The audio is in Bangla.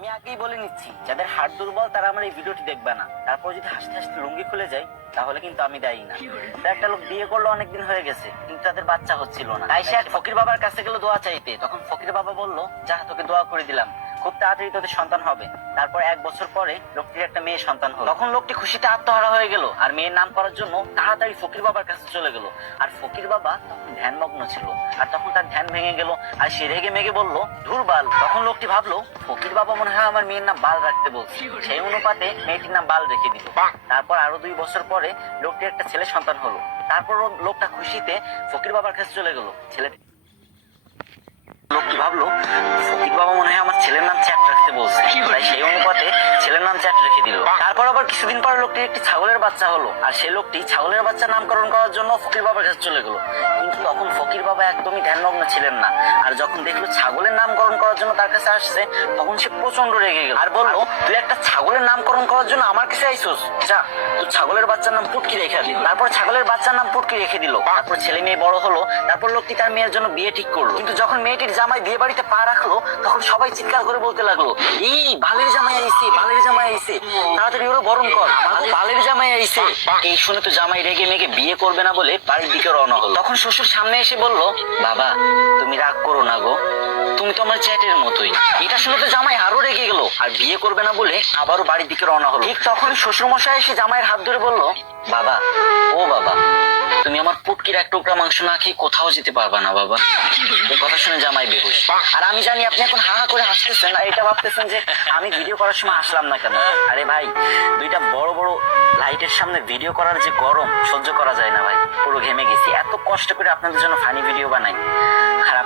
আমি আগেই বলে নিচ্ছি, যাদের হাট দুর্বল তারা আমার এই ভিডিওটি দেখবে না। তারপর যদি হাসতে হাসতে লুঙ্গি খুলে যায়, তাহলে কিন্তু আমি দায়ী না। একটা লোক বিয়ে করল, অনেকদিন হয়ে গেছে, কিন্তু তাদের বাচ্চা হচ্ছিল না। তাই সে এক ফকির বাবার কাছে গেল দোয়া চাইতে। তখন ফকির বাবা বলল, যা, তোকে দোয়া করে দিলাম। খুব তাড়াতাড়ি তোদের সন্তান হবে। তারপর এক বছর পরে লোকটির একটা মেয়ে সন্তান হলো। তখন লোকটি খুশিতে আত্মহারা হয়ে গেল আর মেয়ের নাম করার জন্য তাড়াতাড়ি ফকির বাবার কাছে চলে গেল। আর ফকির বাবা তখন ধ্যানমগ্ন ছিল আর তখন তার ধ্যান ভেঙে গেল আর সে রেগে মেগে বলল ধুরবাল তখন লোকটি ভাবলো ফকির বাবা মনে হয় আমার মেয়ের নাম বাল রাখতে বলছে। সেই অনুপাতে মেয়েটির নাম বাল রেখে দিল। তারপর আরও দুই বছর পরে লোকটির একটা ছেলে সন্তান হলো। তারপর লোকটা খুশিতে ফকির বাবার কাছে চলে গেল। ছেলেটি লোকটি ভাবলো ছেলের নাম চ্যাট রেখে দিল। তারপর আবার কিছুদিন পর লোকটির একটি ছাগলের বাচ্চা হলো। আর সে লোকটি ছাগলের বাচ্চা নামকরণ করার জন্য ফকির বাবার কাছে চলে গেলো। কিন্তু একদমই ধ্যানমগ্ন ছিলেন না। আর যখন দেখল ছাগলের নামকরণ করার জন্য তার কাছে আসছে, তখন সে প্রচণ্ড রেগে গেল। আর বলল, তুই একটা ছাগলের নামকরণ করার জন্য আমার কাছে আইসোস। যা তুই ছাগলের বাচ্চার নাম পুটকি রেখে দিল। তারপর ছাগলের বাচ্চার নাম পুটকি রেখে দিল। তারপর ছেলে মেয়ে বড় হলো। তারপর লোকটি তার মেয়ের জন্য বিয়ে ঠিক করল। কিন্তু যখন মেয়েটির জামাই বিয়ে বাড়িতে পা রাখল, তখন সবাই চিৎকার করে বলতে লাগল এই বালের জামাই আইছে, বালের জামাই আইছে। তাড়াতাড়ি ওরা বরণ কর। বালের জামাই আইছে। এই শুনে তো জামাই রেগে মেগে বিয়ে করবে না বলে বাড়ির দিকে রওনা হলো। তখন শ্বশুর সামনে এসে বলল, বাবা, তুমি রাগ করো না গো। তুমি তো আমার চ্যাটের মতোই। এটা শুনে তো জামাই আরও রেগে গেল। আর বিয়ে করবে না বলে আবারও বাড়ির দিকে রওনা হলো। ঠিক তখন শ্বশুর মশাই এসে জামাইয়ের হাত ধরে বলল, বাবা, ও বাবা, তুমি আমার পুটকির এক টুকরা মাংস না খেয়ে কোথাও যেতে পারবা না বাবা। এই কথা শুনে জামাই বেহুশ। আর আমি জানি আপনি এখন হা হা করে হাসতেছেন, আর এটা ভাবতেছেন যে আমি ভিডিও করার সময় আসলাম না কেন? আরে ভাই, দুইটা বড় বড় লাইটের সামনে ভিডিও করার যে গরম, সহ্য করা যায় না ভাই। পুরো ঘেমে গেছি। এত কষ্ট করে আপনাদের জন্য ফানি ভিডিও বানাই। খারাপ